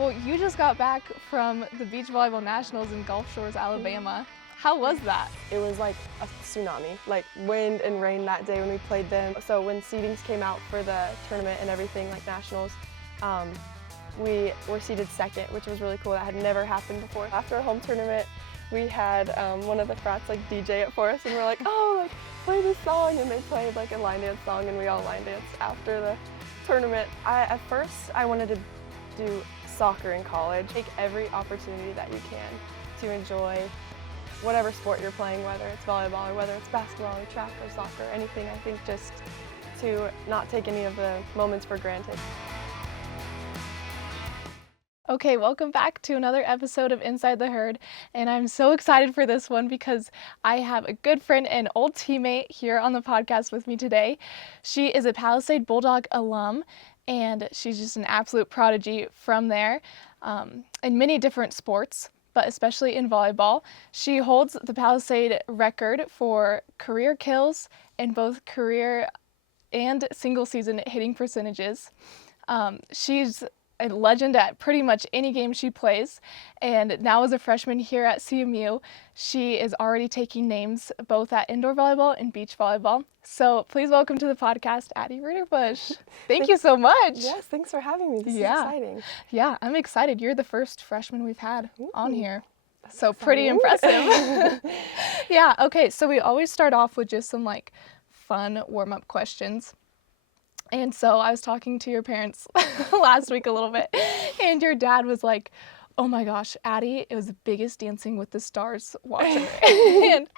Well, you just got back from the Beach Volleyball Nationals in Gulf Shores, Alabama. How was that? It was like a tsunami, like wind and rain that day when we played them. So when seedings came out for the tournament and everything, like nationals, we were seeded second, which was really cool. That had never happened before. After our home tournament, we had one of the frats like DJ it for us, and we're like, oh, like play this song, and they played like a line dance song, and we all line danced after the tournament. At first, I wanted to do soccer in college. Take every opportunity that you can to enjoy whatever sport you're playing, whether it's volleyball or whether it's basketball or track or soccer, anything. I think just to not take any of the moments for granted. Okay, welcome back to another episode of Inside the Herd, and I'm so excited for this one because I have a good friend and old teammate here on the podcast with me today. She is a Palisade Bulldog alum, and she's just an absolute prodigy from there in many different sports, but especially in volleyball. She holds the Palisade record for career kills in both career and single season hitting percentages. She's a legend at pretty much any game she plays, and now as a freshman here at CMU, she is already taking names both at indoor volleyball and beach volleyball. So please welcome to the podcast, Addie Ritterbush. Thank you so much. Yes, thanks for having me. This is exciting. Yeah, I'm excited. You're the first freshman we've had on here. So exciting. Pretty impressive. Yeah, okay, so we always start off with just some like fun warm-up questions. And so I was talking to your parents last week a little bit, and your dad was like, oh my gosh, Addie, it was the biggest Dancing with the Stars watcher. And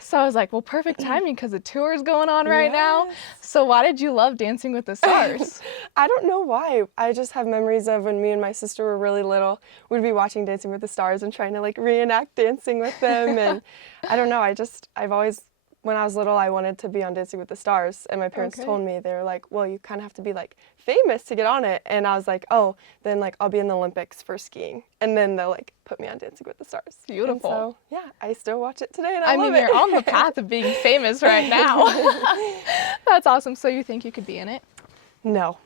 so I was like, well, perfect timing because the tour is going on right now. So why did you love Dancing with the Stars? I don't know why. I just have memories of when me and my sister were really little, we'd be watching Dancing with the Stars and trying to like reenact dancing with them. And I don't know, I've always, when I was little, I wanted to be on Dancing with the Stars, and my parents told me, they were like, well, you kind of have to be like famous to get on it. And I was like, oh, then like I'll be in the Olympics for skiing, and then they'll like put me on Dancing with the Stars. Beautiful. And so yeah, I still watch it today, and I love mean, it. You're on the path of being famous right now. That's awesome. So you think you could be in it? No.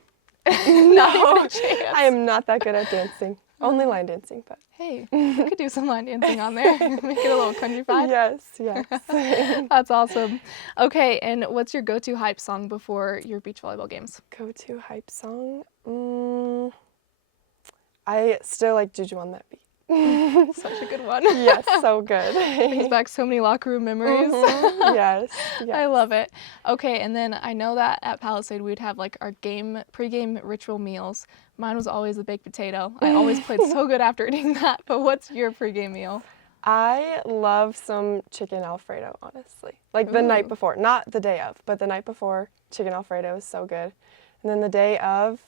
Not even a chance. I am not that good at dancing. Only line dancing, but. Hey, you could do some line dancing on there. Make it a little countrified. Yes. That's awesome. Okay, and what's your go-to hype song before your beach volleyball games? Go-to hype song? I still like Juju on That Beat. Such a good one. Yes, so good. Brings back so many locker room memories. Yes. I love it. Okay, and then I know that at Palisade we'd have like our pre-game ritual meals. Mine was always a baked potato. I always played so good after eating that, but what's your pre-game meal? I love some chicken Alfredo, honestly. Like the night before, not the day of, but the night before, chicken Alfredo is so good. And then the day of,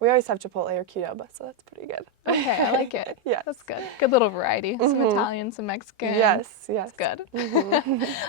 we always have Chipotle or Qdoba, so that's pretty good. Okay, I like it. Yes. That's good. Good little variety. Some Italian, some Mexican. Yes. That's good.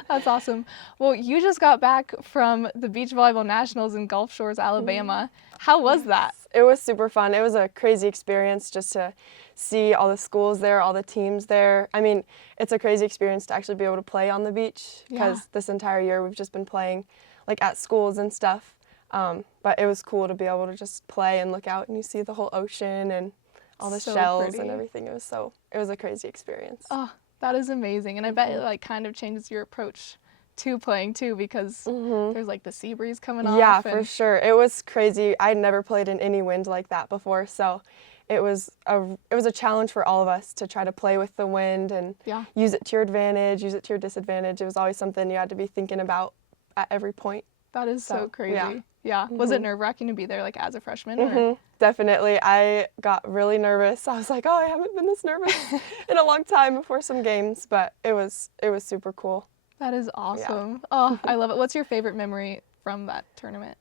That's awesome. Well, you just got back from the Beach Volleyball Nationals in Gulf Shores, Alabama. How was that? It was super fun. It was a crazy experience just to see all the schools there, all the teams there. I mean, it's a crazy experience to actually be able to play on the beach because this entire year we've just been playing like at schools and stuff. But it was cool to be able to just play and look out and you see the whole ocean and all the shells and everything. It was a crazy experience. Oh, that is amazing. And I bet it like kind of changes your approach to playing too because there's like the sea breeze coming off. Yeah, for sure. It was crazy. I'd never played in any wind like that before, so it was a challenge for all of us to try to play with the wind and use it to your advantage, use it to your disadvantage. It was always something you had to be thinking about at every point. That is so crazy. Yeah. Was it nerve-wracking to be there like as a freshman? Or? Definitely. I got really nervous. I was like, oh, I haven't been this nervous in a long time before some games, but it was super cool. That is awesome. Yeah. Oh, I love it. What's your favorite memory from that tournament?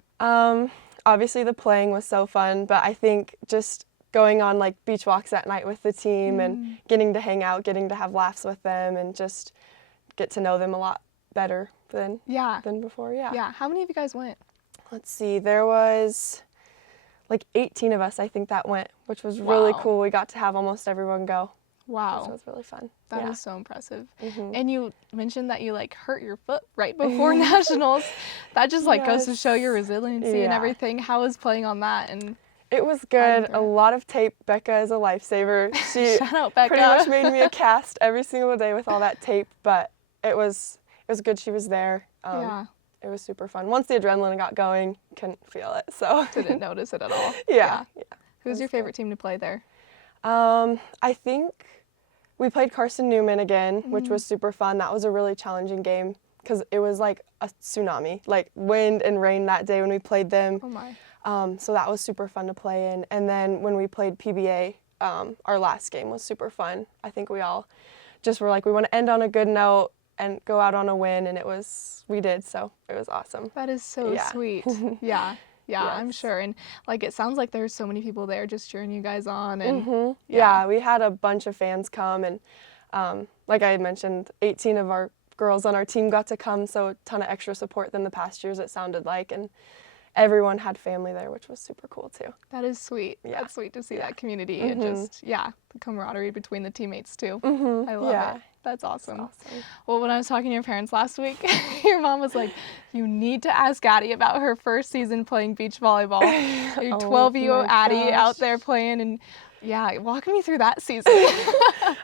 Obviously the playing was so fun, but I think just going on like beach walks at night with the team and getting to hang out, getting to have laughs with them and just get to know them a lot better than before. Yeah. How many of you guys went? Let's see. There was like 18 of us, I think, that went, which was really cool. We got to have almost everyone go. Wow. So it was really fun. That is so impressive. And you mentioned that you like hurt your foot right before nationals. That just like goes to show your resiliency and everything. How was playing on that? And It was good. A lot of tape. Becca is a lifesaver. She Shout out, Becca. pretty much made me a cast every single day with all that tape, but it was good she was there. Yeah. It was super fun. Once the adrenaline got going, couldn't feel it, so. Didn't notice it at all. Yeah. Who's your favorite team to play there? I think we played Carson Newman again, which was super fun. That was a really challenging game because it was like a tsunami, like wind and rain that day when we played them. Oh my. So that was super fun to play in. And then when we played PBA, our last game was super fun. I think we all just were like, we want to end on a good note and go out on a win, and we did, so it was awesome. That is so sweet. Yeah. Yeah, Yes. I'm sure. And like it sounds like there's so many people there just cheering you guys on. And Yeah, we had a bunch of fans come, and like I had mentioned, 18 of our girls on our team got to come, so a ton of extra support than the past years, it sounded like, and everyone had family there, which was super cool too. that is sweet. Yeah. That's sweet to see that community and just, the camaraderie between the teammates too. I love it. That's awesome. Well, when I was talking to your parents last week, your mom was like, you need to ask Addie about her first season playing beach volleyball. Your 12-year-old Addie out there playing, and walk me through that season.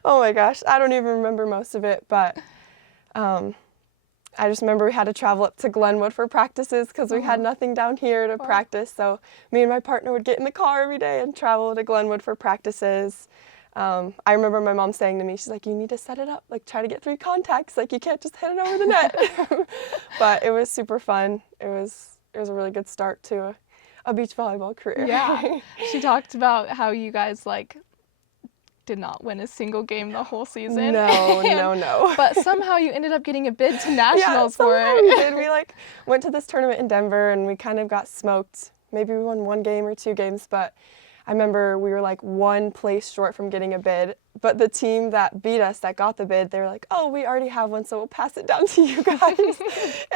Oh my gosh, I don't even remember most of it, but I just remember we had to travel up to Glenwood for practices because we had nothing down here to practice. So me and my partner would get in the car every day and travel to Glenwood for practices. I remember my mom saying to me, she's like, you need to set it up, like try to get 3 contacts, like you can't just hit it over the net. But it was super fun. It was a really good start to a beach volleyball career. Yeah. She talked about how you guys like did not win a single game the whole season. No. But somehow you ended up getting a bid to nationals for somehow it. We did. We went to this tournament in Denver and we kind of got smoked. Maybe we won 1 game or 2 games, but I remember we were like 1 place short from getting a bid, but the team that beat us, that got the bid, they were like, oh, we already have one, so we'll pass it down to you guys.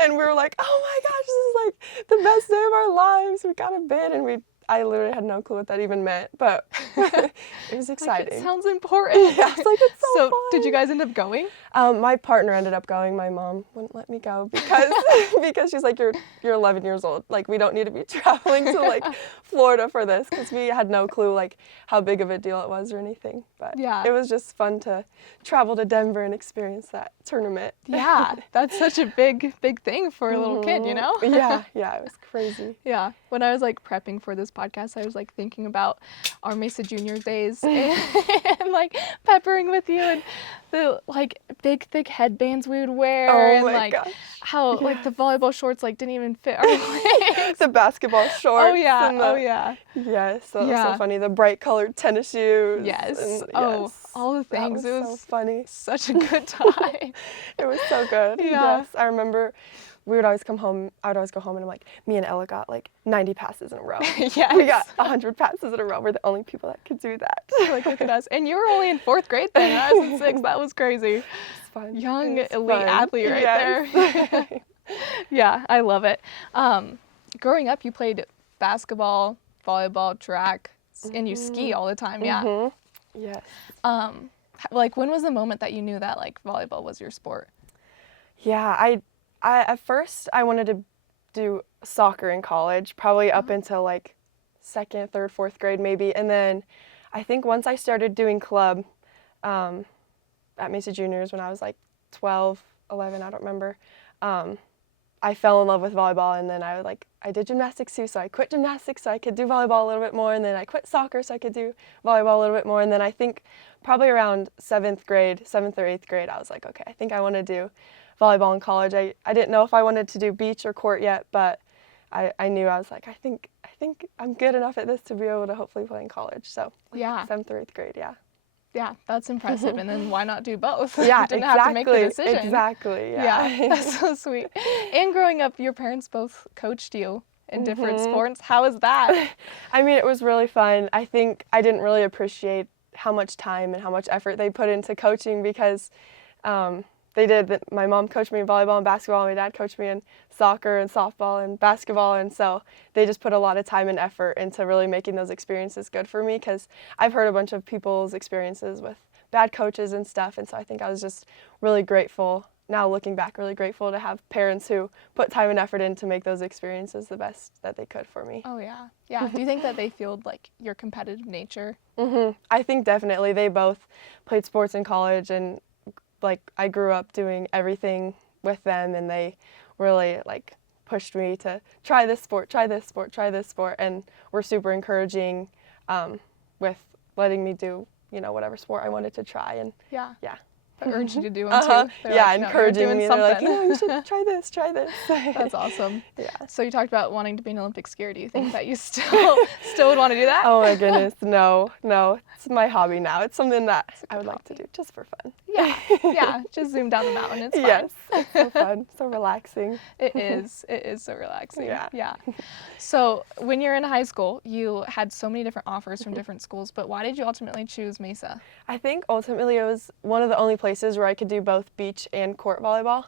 And we were like, oh my gosh, this is like the best day of our lives. We got a bid, and I literally had no clue what that even meant, but it was exciting. Like, it sounds important. Yeah, I was like, it's so fun. Did you guys end up going? My partner ended up going. My mom wouldn't let me go because she's like, you're 11 years old. Like, we don't need to be traveling to like Florida for this, because we had no clue like how big of a deal it was or anything. But it was just fun to travel to Denver and experience that tournament. Yeah, that's such a big thing for a little kid, you know? Yeah, it was crazy. Yeah, when I was like prepping for this podcast, I was like thinking about our Mesa Junior days and like peppering with you and the like big thick headbands we would wear and like how like the volleyball shorts like didn't even fit our legs. The basketball shorts. Oh yeah. Yes, that was so funny. The bright colored tennis shoes. Yes. And, all the things. It was so funny. Such a good time. It was so good. Yeah. Yes, I remember we would always come home. I would always go home and I'm like, me and Ella got like 90 passes in a row. Yes. We got 100 passes in a row. We're the only people that could do that. Like, look at us. And you were only in 4th grade then. I was in 6th. That was crazy. It's fun. Young It's elite fun. athlete right there. Yeah, I love it. Growing up, you played basketball, volleyball, track, and you ski all the time. Yeah. Yes. Like, when was the moment that you knew that like volleyball was your sport? Yeah, I at first I wanted to do soccer in college, probably up until like 2nd, 3rd, 4th grade maybe, and then I think once I started doing club at Mesa Juniors when I was like 12, 11, I don't remember, I fell in love with volleyball, and then I did gymnastics too, so I quit gymnastics so I could do volleyball a little bit more, and then I quit soccer so I could do volleyball a little bit more, and then I think probably around 7th or 8th grade, I was like, okay, I think I want to do volleyball in college. I didn't know if I wanted to do beach or court yet, but I knew, I was like, I think I'm good enough at this to be able to hopefully play in college. So 7th or 8th grade, Yeah, that's impressive. And then why not do both? Yeah, you didn't have to make the decision. Exactly. Yeah, that's so sweet. And growing up, your parents both coached you in different sports. How was that? I mean, it was really fun. I think I didn't really appreciate how much time and how much effort they put into coaching, because they did. My mom coached me in volleyball and basketball, and my dad coached me in soccer and softball and basketball, and so they just put a lot of time and effort into really making those experiences good for me, because I've heard a bunch of people's experiences with bad coaches and stuff, and so I think I was just really grateful now looking back, really grateful to have parents who put time and effort in to make those experiences the best that they could for me. Oh, yeah. Yeah. Do you think that they fueled, like, your competitive nature? I think definitely. They both played sports in college, and, like, I grew up doing everything with them, and they really, like, pushed me to try this sport, try this sport, try this sport, and were super encouraging with letting me do, you know, whatever sport I wanted to try. And Yeah. yeah. But urged you to do them too. They're Yeah, like, no, you're encouraging doing me. They're like, something. you should try this, try this. That's awesome. Yeah. So you talked about wanting to be an Olympic skier. Do you think that you still would want to do that? Oh my goodness, no. It's my hobby now. It's something that I would like to do just for fun. Yeah. Just zoom down the mountain. It's fine. Yes, it's so fun, so relaxing. It is so relaxing. Yeah. So when you're in high school, you had so many different offers from different schools, but why did you ultimately choose Mesa? I think ultimately it was one of the only places where I could do both beach and court volleyball.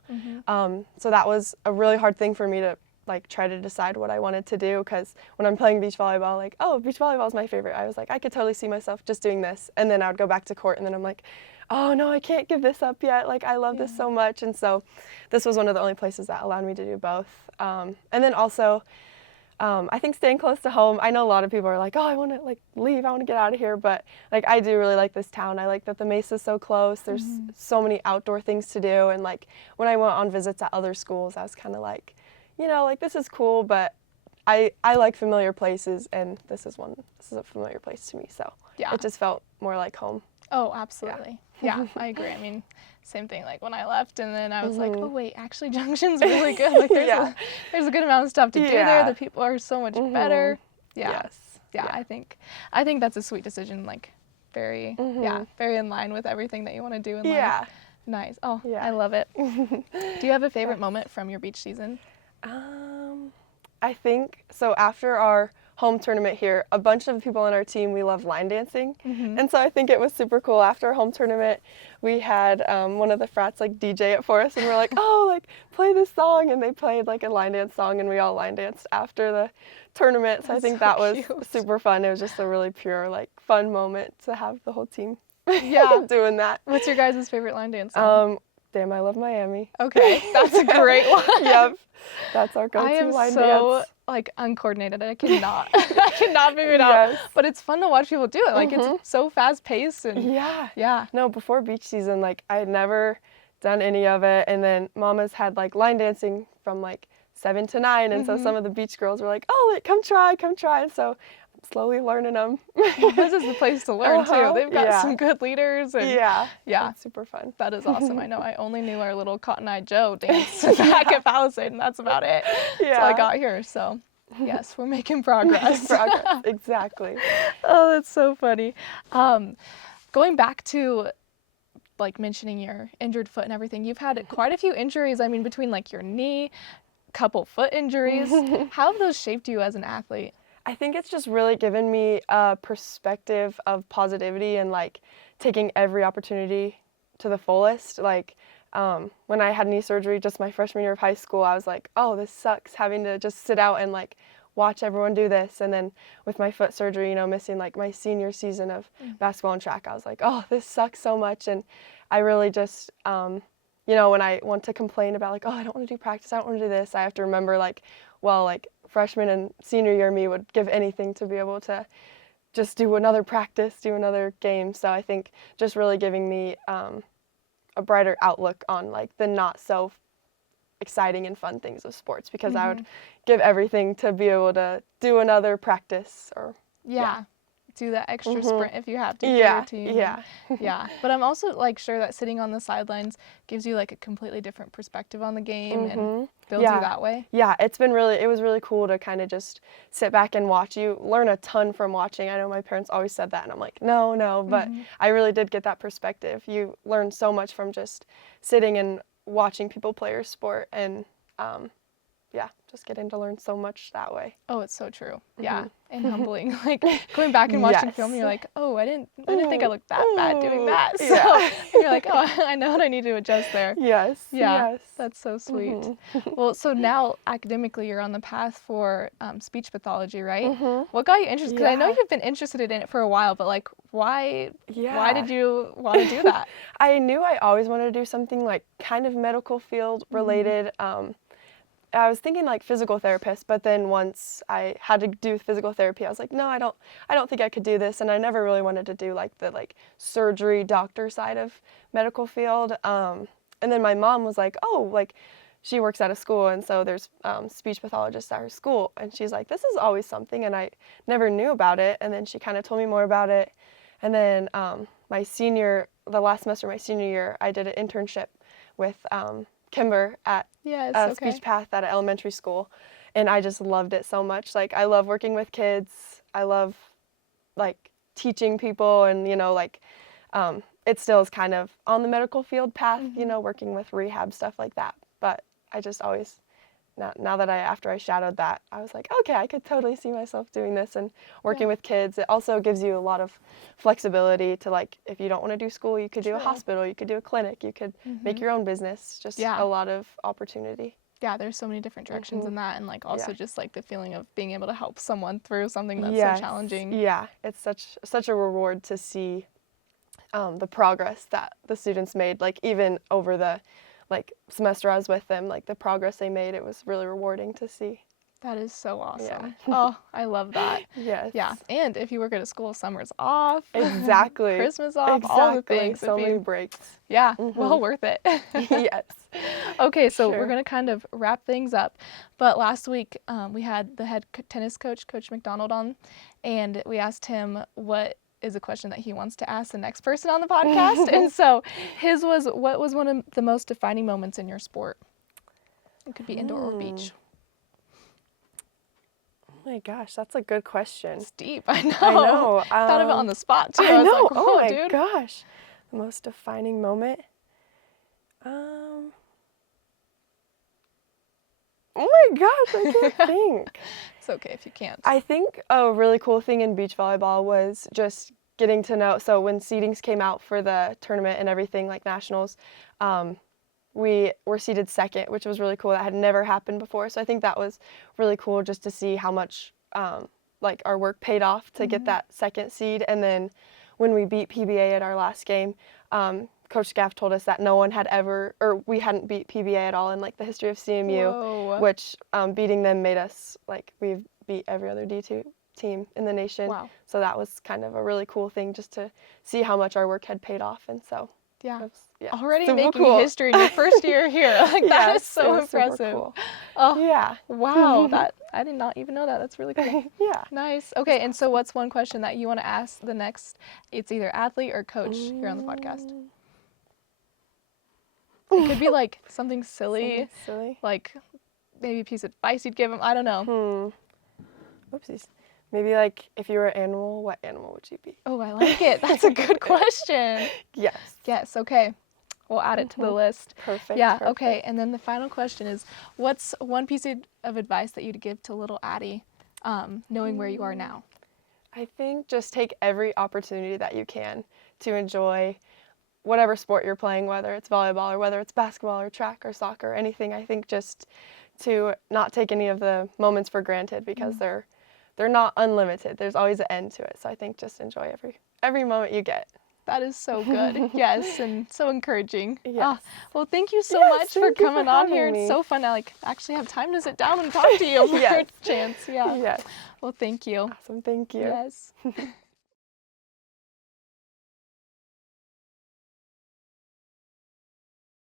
So that was a really hard thing for me to like try to decide what I wanted to do, because when I'm playing beach volleyball, like, oh, beach volleyball is my favorite. I was like, I could totally see myself just doing this. And then I would go back to court, and then I'm like, oh no, I can't give this up yet. Like, I love this so much. And so this was one of the only places that allowed me to do both. And then also, I think staying close to home, I know a lot of people are like, oh, I want to like leave, I want to get out of here, but like I do really like this town. I like that the Mesa's so close. There's so many outdoor things to do, and like when I went on visits at other schools, I was kind of like, you know, like this is cool, but I like familiar places, and this is a familiar place to me, so it just felt more like home. Oh, absolutely. Yeah, I agree. I mean, same thing, like when I left, and then I was like, oh wait, actually Junction's really good. Like there's a good amount of stuff to do there. The people are so much better. Yeah. I think that's a sweet decision, like very very in line with everything that you want to do in life. Nice. Oh, I love it. Do you have a favorite moment from your beach season? I think so. After our home tournament here, a bunch of people on our team, we love line dancing, and so I think it was super cool. After our home tournament, we had one of the frats like DJ it for us, and we're like, oh, like play this song, and they played like a line dance song, and we all line danced after the tournament. So I think that was super fun. It was just a really pure, like, fun moment to have the whole team doing that. What's your guys' favorite line dance song? Damn, I Love Miami. Okay, that's a great one. Yep, that's our go-to line dance. I am so like uncoordinated. I cannot figure it out. But it's fun to watch people do it. Like it's so fast paced and yeah. No, before beach season, like I had never done any of it, and then Mama's had like line dancing from like 7 to 9, and so some of the beach girls were like, oh, like, come try, and so I'm slowly learning them. This is the place to learn too. They've got some good leaders. And yeah, it's super fun. That is awesome. I know I only knew our little Cotton Eye Joe dance back at Palisade, and that's about it until I got here. So yes, we're making progress. Exactly. Oh, that's so funny. Going back to like mentioning your injured foot and everything, you've had quite a few injuries. I mean, between like your knee, couple foot injuries. How have those shaped you as an athlete? I think it's just really given me a perspective of positivity and like taking every opportunity to the fullest. Like when I had knee surgery just my freshman year of high school, I was like, oh, this sucks, having to just sit out and like watch everyone do this. And then with my foot surgery, you know, missing like my senior season of basketball and track, I was like, oh, this sucks so much. And I really just, you know, when I want to complain about like, oh, I don't want to do practice, I don't want to do this, I have to remember like, well, like freshman and senior year me would give anything to be able to just do another practice, do another game. So I think just really giving me a brighter outlook on like the not so exciting and fun things of sports, because I would give everything to be able to do another practice or do that extra sprint if you have to for your team. Yeah. But I'm also like sure that sitting on the sidelines gives you like a completely different perspective on the game and builds you that way. Yeah, it was really cool to kind of just sit back and watch. You learn a ton from watching. I know my parents always said that, and I'm like, no, but I really did get that perspective. You learn so much from just sitting and watching people play your sport, and yeah, just getting to learn so much that way. Oh, it's so true. Yeah, and humbling. Like going back and watching film, you're like, oh, I didn't think I looked that bad doing that. So Yeah. and you're like, oh, I know what I need to adjust there. Yes. Yeah, Yes. that's so sweet. Well, so now academically, you're on the path for speech pathology, right? What got you interested? Because I know you've been interested in it for a while, but like, why did you want to do that? I knew I always wanted to do something like kind of medical field related. I was thinking like physical therapist, but then once I had to do physical therapy, I was like, no, I don't think I could do this. And I never really wanted to do like the surgery doctor side of medical field. And then my mom was like, oh, like she works at a school, and so there's speech pathologists at her school. And she's like, this is always something, and I never knew about it. And then she kind of told me more about it. And then the last semester of my senior year, I did an internship with Kimber at speech path at an elementary school, and I just loved it so much. Like I love working with kids. I love like teaching people, and it still is kind of on the medical field path, working with rehab stuff like that. But I just always now that after I shadowed that, I was like, okay, I could totally see myself doing this and working with kids. It also gives you a lot of flexibility to like, if you don't want to do school, you could do a hospital, you could do a clinic, you could make your own business, just a lot of opportunity. Yeah, there's so many different directions in that, and like also just like the feeling of being able to help someone through something that's so challenging. Yeah, it's such a reward to see the progress that the students made, like even over the semester I was with them, like the progress they made, it was really rewarding to see. That is so awesome. Yeah. Oh, I love that. Yes. Yeah, and if you work at a school, summer's off. Exactly. Christmas off, all the things. So many breaks. Yeah, well worth it. Yes. Okay, so we're going to kind of wrap things up. But last week we had the head tennis coach, Coach McDonald, on, and we asked him what is a question that he wants to ask the next person on the podcast. And so his was, what was one of the most defining moments in your sport? It could be indoor or beach. Oh my gosh, that's a good question. It's deep, I know. I know. Thought of it on the spot too. I know. was like, oh my dude. gosh. The most defining moment? Oh my gosh, I can't think. It's okay if you can't. I think a really cool thing in beach volleyball was just getting to know, so when seedings came out for the tournament and everything, like nationals, we were seeded second, which was really cool. That had never happened before. So I think that was really cool just to see how much our work paid off to get that second seed. And then when we beat PBA at our last game, Coach Scaff told us that no one had we hadn't beat PBA at all in the history of CMU. Whoa. Which beating them made us we've beat every other D2 team in the nation. Wow. So that was kind of a really cool thing just to see how much our work had paid off. And so already super making cool. history in your first year here. That is so impressive. Cool. Oh Yeah. wow, that I did not even know that. That's really cool. Yeah. Nice. Okay, and so what's one question that you want to ask the next? It's either athlete or coach here on the podcast. It could be something silly, like maybe a piece of advice you'd give them. I don't know. Oopsies. Maybe if you were an animal, what animal would you be? Oh, I like it. That's a good question. Yes. Yes. Okay. We'll add it to the list. Perfect. Yeah. Perfect. Okay. And then the final question is, what's one piece of advice that you'd give to little Addie, knowing where you are now? I think just take every opportunity that you can to enjoy whatever sport you're playing, whether it's volleyball or whether it's basketball or track or soccer, anything. I think just to not take any of the moments for granted, because they're not unlimited. There's always an end to it. So I think just enjoy every moment you get. That is so good. Yes, and so encouraging. Yes. Well, thank you so much for coming on here. It's so fun to actually have time to sit down and talk to you for a chance. Yeah. Yes. Well, thank you. Awesome. Thank you. Yes.